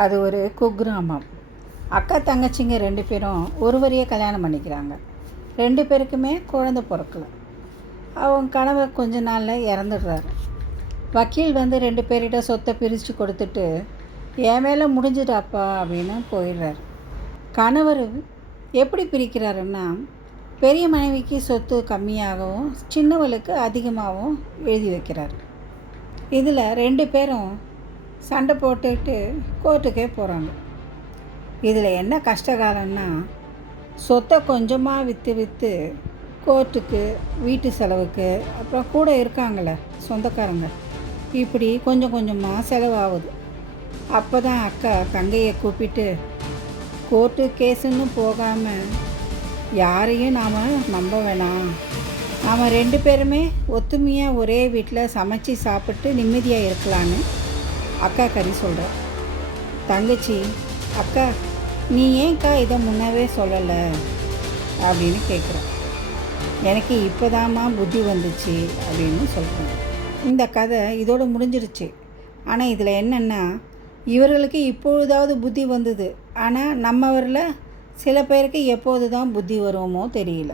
அது ஒரு குக்கிராமம். அக்கா தங்கச்சிங்க ரெண்டு பேரும் ஒருவரையே கல்யாணம் பண்ணிக்கிறாங்க. ரெண்டு பேருக்குமே குழந்த பிறக்கல. அவங்க கணவர் கொஞ்ச நாளில் இறந்துடுறாரு. வக்கீல் வந்து ரெண்டு பேர்கிட்ட சொத்தை பிரித்து கொடுத்துட்டு என் மேலே முடிஞ்சுடாப்பா அப்படின்னு போயிடுறாரு. கணவர் எப்படி பிரிக்கிறாருன்னா பெரிய மனைவிக்கு சொத்து கம்மியாகவும் சின்னவளுக்கு அதிகமாகவும் எழுதி வைக்கிறார். இதில் ரெண்டு பேரும் சண்டை போட்டுட்டு கோர்ட்டுக்கே போகிறாங்க இதில் என்ன கஷ்டகாலம்னா சொத்தை கொஞ்சமாக விற்று விற்று கோர்ட்டுக்கு வீட்டு செலவுக்கு அப்புறம் கூட இருக்காங்களே சொந்தக்காரங்க. இப்படி கொஞ்சம் கொஞ்சமாக செலவாகுது. அப்போ தான் அக்கா தங்கையை கூப்பிட்டு கோர்ட்டு கேஸுன்னு போகாமல் யாரையும் நாம் நம்ப வேணாம். நாம் ரெண்டு பேருமே ஒத்துமையாக ஒரே வீட்டில் சமைச்சு சாப்பிட்டு நிம்மதியாக இருக்கலான்னு அக்கா கறி சொல்கிறேன் தங்கச்சி அக்கா நீ ஏன்க்கா இதை முன்னவே சொல்லலை? அப்படின்னு கேட்குறேன் எனக்கு இப்போதாம்மா புத்தி வந்துச்சு அப்படின்னு சொல்கிறேன் இந்த கதை இதோடு முடிஞ்சிருச்சு. ஆனால் இதில் என்னென்னா இவர்களுக்கு இப்பொழுதாவது புத்தி வந்தது. ஆனால் நம்மவரில் சில பேருக்கு எப்போது தான் புத்தி வருமோ தெரியல.